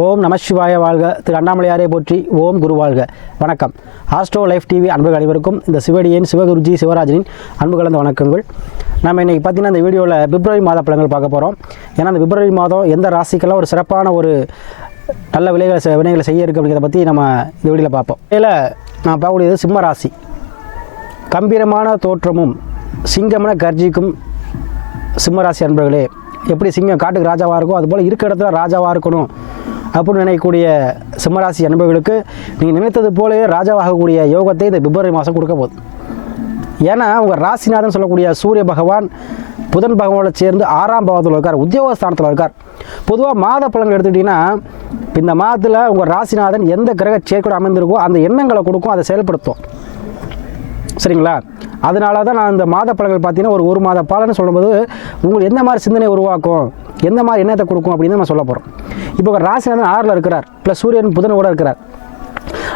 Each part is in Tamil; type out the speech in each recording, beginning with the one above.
ஓம் நமசிவாய வாழ்க. திரு அண்ணாமலையாரே போற்றி ஓம் குரு வாழ்க. வணக்கம். ஆஸ்ட்ரோ லைஃப் டிவி அன்புகள் அனைவருக்கும் இந்த சிவடியின் சிவகுருஜி சிவராஜனின் அன்பு கலந்த வணக்கங்கள். நம்ம இன்றைக்கி பார்த்தீங்கன்னா இந்த வீடியோவில் பிப்ரவரி மாத பழங்கள் பார்க்க போகிறோம் ஏன்னா இந்த பிப்ரவரி மாதம் எந்த ராசிக்கெல்லாம் ஒரு சிறப்பான ஒரு நல்ல விலைகளை செ- வினைகளை செய்ய இருக்குது அப்படிங்கிறத பற்றி நம்ம இந்த வீடியோவில் பார்ப்போம். இதில் நான் பார்க்கக்கூடியது சிம்ம ராசி. கம்பீரமான தோற்றமும் சிங்கமன கர்ஜிக்கும் சிம்மராசி அன்பர்களே. எப்படி சிங்கம் காட்டுக்கு ராஜாவாக இருக்கோ அதுபோல் இருக்க இடத்துல ராஜாவாக இருக்கணும். அப்படின்னு நினைக்கக்கூடிய சிம்மராசி அன்பர்களுக்கு நீங்கள் நினைத்தது போலவே ராஜாவாகக்கூடிய யோகத்தை இந்த பிப்ரவரி மாதம் கொடுக்க போகுது. ஏன்னா உங்கள் ராசிநாதன் சொல்லக்கூடிய சூரிய பகவான் புதன் பகவானோட சேர்ந்து ஆறாம் பாவத்தில் இருக்கார் உத்தியோகஸ்தானத்தில் இருக்கார். பொதுவாக மாத பலன்கள் எடுத்துக்கிட்டிங்கன்னா இந்த மாதத்தில் உங்கள் ராசிநாதன் எந்த கிரக சேர்க்கை அமைந்திருக்கோ அந்த எண்ணங்களை கொடுக்கும் அதை செயல்படுத்தும். சரிங்களா? அதனால தான் நான் இந்த மாத பலன்கள் பார்த்தீங்கன்னா ஒரு ஒரு மாத பலன் சொல்லும்போது உங்களுக்கு எந்த மாதிரி சிந்தனை உருவாக்கும் எந்த மாதிரி எண்ணத்தை கொடுக்கும் அப்படின்னு நம்ம சொல்ல போகிறோம் இப்போ ராசிநாதன் ஆறில் இருக்கிறார். ப்ளஸ் சூரியன் புதன் கூட இருக்கிறார்.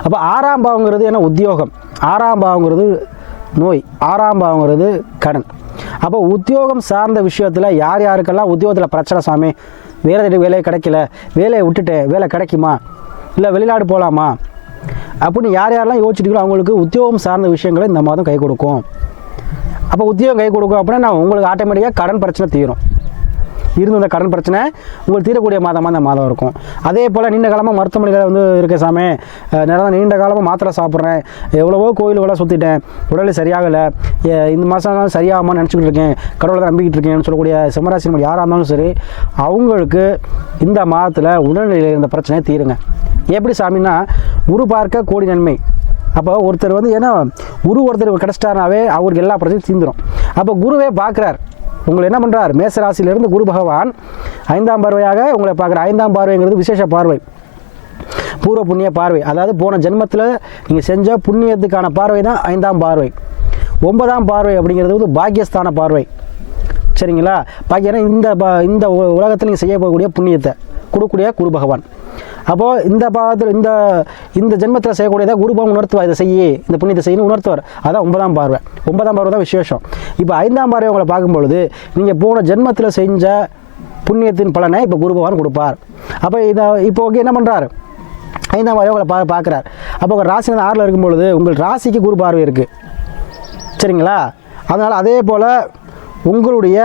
அப்போ ஆறாம் பாவங்கிறது என்ன? உத்தியோகம். ஆறாம் பாவங்கிறது நோய். ஆறாம் பாவங்கிறது கடன். அப்போ உத்தியோகம் சார்ந்த விஷயத்தில் யார் யாருக்கெல்லாம் உத்தியோகத்தில் பிரச்சனை சாமி? வேலை வேலையை கிடைக்கல. வேலையை விட்டுட்டேன். வேலை கிடைக்குமா? இல்லை வெளிநாடு போகலாமா அப்படின்னு யார் யாரெல்லாம் யோசிச்சுட்டு அவங்களுக்கு உத்தியோகம் சார்ந்த விஷயங்களை இந்த மாதம் கை கொடுக்கும். அப்போ உத்தியோகம் கை கொடுக்கும் அப்படின்னா நான் உங்களுக்கு ஆட்டோமேட்டிக்காக கடன் பிரச்சனை தீரும். இருந்து வந்த கடன் பிரச்சனை உங்களுக்கு தீரக்கூடிய மாதமாக அந்த மாதம் இருக்கும். அதே போல் நீண்ட காலமாக மருத்துவமனையில் வந்து இருக்க சாமி. நிறைய நீண்ட காலமாக மாத்திரை சாப்பிட்றேன். எவ்வளவோ கோயில்களை சுற்றிட்டேன் உடல் சரியாகலை. இந்த மாதம் சரியாகாமல் நினச்சிக்கிட்டு இருக்கேன். கடவுளை தான் நம்பிக்கிட்டு இருக்கேன்னு சொல்லக்கூடிய சிம்மராசி யாராக இருந்தாலும் சரி அவங்களுக்கு இந்த மாதத்தில் உடல்நிலையில் இருந்த பிரச்சனையை தீருங்க. எப்படி சாமின்னா குரு பார்க்க கோடி நன்மை. அப்போ ஒருத்தர் வந்து ஏன்னா குரு ஒருத்தர் கிடச்சிட்டாருனாவே அவருக்கு எல்லா பிரச்சனையும் தீந்துடும் அப்போ குருவே பார்க்குறார். உங்களை என்ன பண்ணுறார் மேசராசியிலிருந்து குரு பகவான் ஐந்தாம் பார்வையாக உங்களை பார்க்குற. ஐந்தாம் பார்வைங்கிறது விசேஷ பார்வை. பூர்வ புண்ணிய பார்வை. அதாவது போன ஜென்மத்தில் நீங்கள் செஞ்ச புண்ணியத்துக்கான பார்வை தான் ஐந்தாம் பார்வை. ஒன்பதாம் பார்வை அப்படிங்கிறது வந்து பாக்கியஸ்தான பார்வை. சரிங்களா? பாக்கியனா இந்த ப- இந்த உலகத்தில் நீங்கள் செய்ய போகக்கூடிய புண்ணியத்தை கொடுக்கக்கூடிய குரு பகவான். அப்போது இந்த பாவத்தில் இந்த இந்த ஜென்மத்தில் செய்யக்கூடியதை குரு உணர்த்துவார் இதை செய்யி இந்த புண்ணியத்தை செய்யணும் உணர்த்துவார். அதான் ஒன்பதாம் பார்வை. ஒன்பதாம் பார்வை தான் விசேஷம். இப்போ ஐந்தாம் பார்வை உங்களை பார்க்கும்பொழுது நீங்கள் போன ஜென்மத்தில் செஞ்ச புண்ணியத்தின் பலனை இப்போ குருபவான் கொடுப்பார். அப்போ இதை இப்போ ஓகே என்ன பண்ணுறாரு ஐந்தாம் பார்வை உங்களை பா பார்க்குறார். அப்போ உங்கள் ராசி ஆறில் இருக்கும்பொழுது உங்கள் ராசிக்கு குரு பார்வை இருக்குது சரிங்களா? அதனால் அதே போல் உங்களுடைய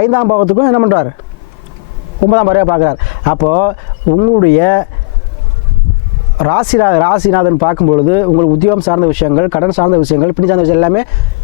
ஐந்தாம் பாவத்துக்கும் என்ன பண்ணுறாரு ஒன்பதாம் பார்வையாக பார்க்குறாரு. அப்போது உங்களுடைய ராசி ராசிநாதன் பார்க்கும் பொழுது உங்களுக்கு உத்தியோகம் சார்ந்த விஷயங்கள் கடன் சார்ந்த விஷயங்கள் பிணி சார்ந்த விஷயம் எல்லாமே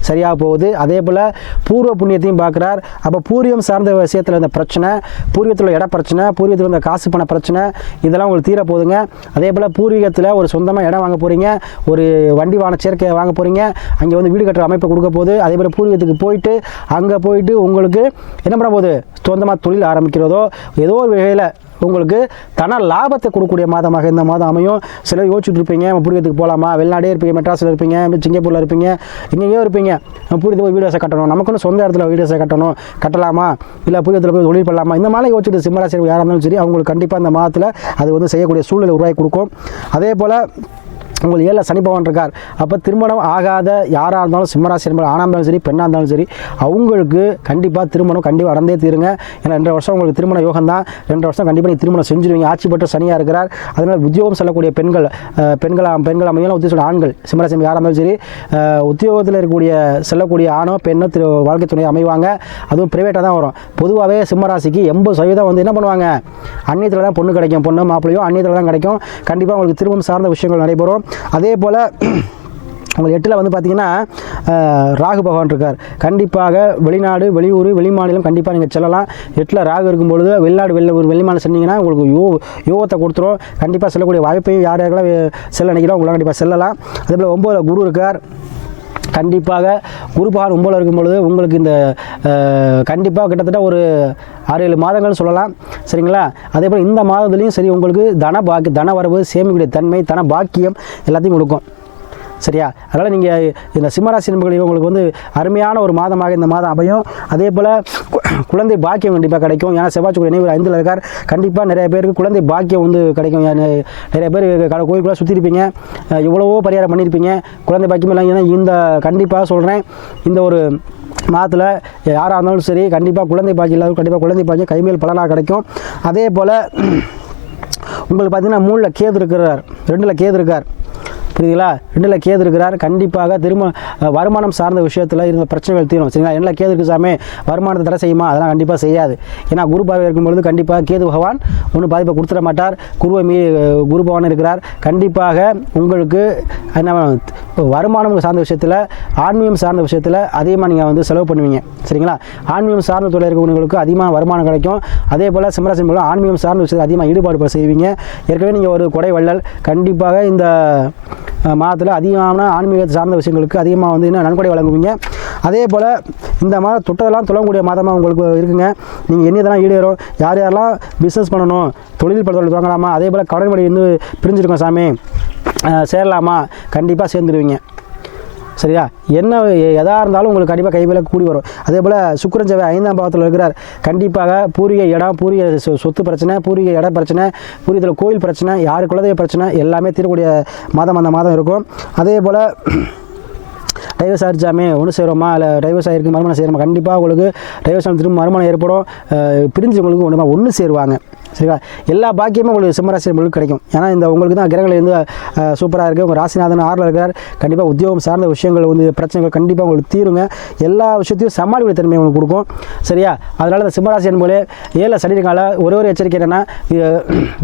சரியாக போகுது. அதே போல் பூர்வ புண்ணியத்தையும் பார்க்குறார். அப்போ பூர்வம் சார்ந்த விஷயத்தில் இந்த பிரச்சனை பூர்வீகத்தில் உள்ள இட பிரச்சனை பூர்வீகத்தில் இருந்த காசு பண பிரச்சனை இதெல்லாம் உங்களுக்கு தீர போதுங்க அதே போல் பூர்வீகத்தில் ஒரு சொந்தமாக இடம் வாங்க போகிறீங்க ஒரு வண்டி வான சேர்க்கை வாங்க போகிறீங்க அங்கே வந்து வீடு கட்டுற அமைப்பை கொடுக்க போகுது. அதே போல் பூர்வீகத்துக்கு போயிட்டு அங்கே போயிட்டு உங்களுக்கு என்ன பண்ண போகுது? சொந்தமாக தொழில் ஆரம்பிக்கிறதோ ஏதோ ஒரு வகையில் உங்களுக்கு தன லாபத்தை கொடுக்கக்கூடிய மாதமாக இந்த மாதம் அமையும். சிலர் யோசிச்சுட்டு இருப்பீங்க நம்ம போகலாமா வெளிநாடே இருப்பீங்க மெட்ராஸில் இருப்பீங்க சிங்கப்பூரில் இருப்பீங்க எங்கேயோ இருப்பீங்க. நம்ம போய் வீடியோஸை கட்டணும். நமக்குன்னு சொந்த இடத்துல வீடியோஸை கட்டணும். கட்டலாமா? இல்லை புரியத்தில் போய் தொழில் பண்ணலாமா? இந்த மாதிரி யோசிச்சுட்டு சிம்மராசி யாராக இருந்தாலும் சரி அவங்களுக்கு கண்டிப்பாக இந்த மாதத்தில் அது வந்து செய்யக்கூடிய சூழ்நிலை உருவாக்கி கொடுக்கும். அதே போல் உங்கள் ஏழில் சனி பகவான் இருக்கார். அப்போ திருமணம் ஆகாத யாராக இருந்தாலும் சிம்மராசி என்பது ஆணாக இருந்தாலும் சரி பெண்ணாக இருந்தாலும் சரி அவங்களுக்கு கண்டிப்பாக திருமணம் கண்டிப்பாக நடந்தே தீருங்க. ஏன்னா ரெண்டு வருஷம் உங்களுக்கு திருமண யோகம் தான் ரெண்டு வருஷம் கண்டிப்பாக நீங்கள் திருமணம் செஞ்சுருவீங்க. ஆட்சி பெற்ற சனியாக இருக்கிறார். அதனால் உத்தியோகம் செல்லக்கூடிய பெண்கள் பெண்களாக பெண்கள் அமையலாம். உத்தியோக ஆண்கள் சிம்மராசி யாராக இருந்தாலும் சரி உத்தியோகத்தில் இருக்கக்கூடிய செல்லக்கூடிய ஆணோ பெண்ணோ திரு வாழ்க்கை துணை அமைவாங்க. அதுவும் ப்ரைவேட்டாக தான் வரும். பொதுவாகவே சிம்மராசிக்கு எண்பது சதவீதம் வந்து என்ன பண்ணுவாங்க? அந்நியத்தில் தான் பொண்ணு கிடைக்கும். பொண்ணு மாப்பிள்ளையோ அந்நியத்தில் தான் கிடைக்கும். கண்டிப்பாக உங்களுக்கு திருமணம் சார்ந்த விஷயங்கள் நடைபெறும். அதே போல் உங்கள் எட்டில் வந்து பார்த்தீங்கன்னா ராகு பகவான் இருக்கார். கண்டிப்பாக வெளிநாடு வெளியூர் வெளிமாநிலம் கண்டிப்பாக நீங்கள் செல்லலாம். எட்டில் ராகு இருக்கும் பொழுது வெளிநாடு வெளில ஒரு வெளிமாநிலம் சென்னீங்கன்னா உங்களுக்கு யோ யோகத்தை கொடுத்துரும். கண்டிப்பாக செல்லக்கூடிய வாய்ப்பையும் யார் யாரெல்லாம் செல்ல நினைக்கிறோம் உங்களால் கண்டிப்பாக செல்லலாம். அதே போல் ஒம்பது குரு இருக்கார். கண்டிப்பாக குரு பகவான் ஒம்பதில் இருக்கும் பொழுது உங்களுக்கு இந்த கண்டிப்பாக கிட்டத்தட்ட ஒரு ஆறு ஏழு மாதங்கள் சொல்லலாம். சரிங்களா? அதே போல் இந்த மாதத்துலேயும் சரி உங்களுக்கு தன பாக்கி தன வரவு சேமிக்கக்கூடிய தன்மை தன பாக்கியம் எல்லாத்தையும் கொடுக்கும். சரியா? அதனால் நீங்கள் இந்த சிம்மராசி நண்பர்கள் உங்களுக்கு வந்து அருமையான ஒரு மாதமாக இந்த மாதம் அமையும். அதே போல் குழந்தை பாக்கியம் கண்டிப்பாக கிடைக்கும். ஏன்னா செவ்வாய்க்குரிய நினைவு ஐந்தில் இருக்கார். கண்டிப்பாக நிறைய பேருக்கு குழந்தை பாக்கியம் வந்து கிடைக்கும். நிறைய பேர் க- கோயிலுக்குள்ள சுற்றிருப்பீங்க எவ்வளவோ பரிகாரம் பண்ணியிருப்பீங்க குழந்தை பாக்கியம் எல்லாம் ஏன்னா இந்த கண்டிப்பாக சொல்கிறேன் இந்த ஒரு மாதத்தில் யாராக இருந்தாலும் சரி கண்டிப்பாக குழந்தை பாக்கி இல்லாத கண்டிப்பாக குழந்தை பாக்கி கைமேல் பலனாக கிடைக்கும். அதே போல் உங்களுக்கு பார்த்தீங்கன்னா மூணில் கேது இருக்கிறார். ரெண்டில் கேது இருக்கார். புரியுதுங்களா? ரெண்டில் கேது இருக்கிறார். கண்டிப்பாக திரும்ப வருமானம் சார்ந்த விஷயத்தில் இருந்த பிரச்சனைகள் தீரும். சரிங்களா? ரெண்டில் கேது இருக்கு சாமி வருமானத்தை தடை செய்யுமா? அதெல்லாம் கண்டிப்பாக செய்யாது. ஏன்னா குரு பார்வை இருக்கும்பொழுது கண்டிப்பாக கேது பகவான் ஒன்றும் பாதிப்பை கொடுத்துட மாட்டார். குருவை மீ குரு பகவான் இருக்கிறார். கண்டிப்பாக உங்களுக்கு என்ன வருமானம் சார்ந்த விஷயத்தில் ஆன்மீகம் சார்ந்த விஷயத்தில் அதிகமாக நீங்கள் வந்து செலவு பண்ணுவீங்க. சரிங்களா? ஆன்மீகம் சார்ந்த தொழில் இருக்கிறவங்களுக்கு அதிகமாக வருமானம் கிடைக்கும். அதே போல் சிம்மராசி மூலம் ஆன்மீகம் சார்ந்த விஷயத்தில் அதிகமாக ஈடுபாடு செய்வீங்க. ஏற்கனவே நீங்கள் ஒரு கொடை வள்ளல். கண்டிப்பாக இந்த மாதத்தில் அதிகமான ஆன்மீகத்தை சார்ந்த விஷயங்களுக்கு அதிகமாக வந்து என்ன நன்கொடை வழங்குவீங்க. அதே போல் இந்த மாதம் தொட்டதெல்லாம் தொழக்கூடிய மாதமாக உங்களுக்கு இருக்குங்க. நீங்கள் என்னதெல்லாம் ஈடேறும் யார் யாரெல்லாம் பிஸ்னஸ் பண்ணணும் தொழில் படுத்தல் தொடங்கலாமா அதே போல் கடன் வழி வந்து பிரிஞ்சிருக்கோம் சாமி. சேரலாமா கண்டிப்பாக சேர்ந்துருவீங்க. சரியா? என்ன எதாக இருந்தாலும் உங்களுக்கு கண்டிப்பாக கைவில கூடி வரும். அதே போல் சுக்கிரன் செவ்வாய் ஐந்தாம் பாவத்தில் இருக்கிறார். கண்டிப்பாக பூரிய இடம் பூரிய சொ- சொத்து பிரச்சனை பூரிய இட பிரச்சனை பூரியத்தில் கோயில் பிரச்சனை யார் குலதெய்வ பிரச்சனை எல்லாமே தீரக்கூடிய மாதம் அந்த மாதம் இருக்கும். அதே போல் டைவர்ஸ் ஆகிடுச்சாமே ஒன்று செய்கிறோமா இல்லை டைவர்ஸ் ஆகிருக்கு மறுமணம் செய்கிறோமா கண்டிப்பாக உங்களுக்கு டைவர்ஸ் ஆன திரும்ப மறுமணம் ஏற்படும். பிரிஞ்சவங்களுக்கு ஒன்றுமா ஒன்று சேருவாங்க. சரிங்களா எல்லா பாக்கியமும் உங்களுக்கு சிம்மராசி உங்களுக்கு கிடைக்கும். ஏன்னா இந்த உங்களுக்கு தான் கிரகங்கள் வந்து சூப்பராக இருக்குது உங்கள் ராசிநாதன் ஆறில் இருக்கிறார். கண்டிப்பாக உத்தியோகம் சார்ந்த விஷயங்கள் வந்து பிரச்சனைகள் கண்டிப்பாக உங்களுக்கு தீருங்க. எல்லா விஷயத்தையும் சமாளிக்கிற தன்மை உங்களுக்கு கொடுக்கும். சரியா? அதனால் இந்த சிம்மராசி என்பது ஏழை சனிக்கால ஒரே ஒரு எச்சரிக்கை என்னென்னா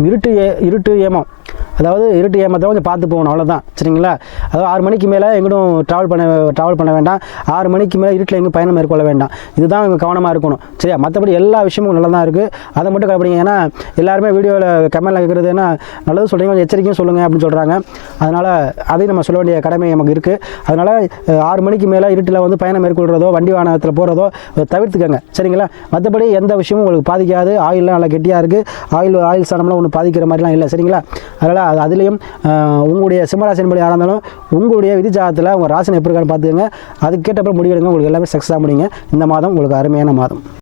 இருட்டு ஏ- இருட்டு ஏமம். அதாவது இருட்டு ஏமாத்த கொஞ்சம் பார்த்து போகணும் அவ்வளோதான் சரிங்களா? அதாவது ஆறு மணிக்கு மேலே எங்கிட்டும் ட்ராவல் பண்ண ட்ராவல் பண்ண வேண்டாம். ஆறு மணிக்கு மேலே இருட்டில் எங்கேயும் பயணம் மேற்கொள்ள வேண்டாம். இதுதான் இவங்க கவனமாக இருக்கணும். சரியா? மற்றபடி எல்லா விஷயமும் நல்லா தான் இருக்குது அதை மட்டும் கடைப்பிடிங்க. ஏன்னா எல்லாருமே வீடியோவில் கமெண்ட்டில் கேட்குறது ஏன்னா நல்லது சொல்கிறீங்க கொஞ்சம் எச்சரிக்கையும் சொல்லுங்கள் அப்படின்னு சொல்கிறாங்க அதனால் அதையும் நம்ம சொல்ல வேண்டிய கடமை நமக்கு இருக்குது அதனால் ஆறு மணிக்கு மேலே இருட்டில் வந்து பயணம் மேற்கொள்கிறதோ வண்டி வாகனத்தில் போகிறதோ தவிர்த்துக்கங்க. சரிங்களா? மற்றபடி எந்த விஷயமும் உங்களுக்கு பாதிக்காது. ஆயிலெலாம் நல்லா கெட்டியாக இருக்குது ஆயில் ஆயில் சாணம்லாம் ஒன்றும் பாதிக்கிற மாதிரிலாம் இல்லை. சரிங்களா? அதனால் அது அதுலேயும் உங்களுடைய சிம்மராசி என்பது யாராக இருந்தாலும் உங்களுடைய விதி உங்கள் ராசினை எப்படி இருக்கான்னு பார்த்துக்கோங்க அதுக்கேற்றப்ப முடிவெடுங்க. உங்களுக்கு எல்லாமே சக்ஸஸாக முடியுங்க. இந்த மாதம் உங்களுக்கு அருமையான மாதம்.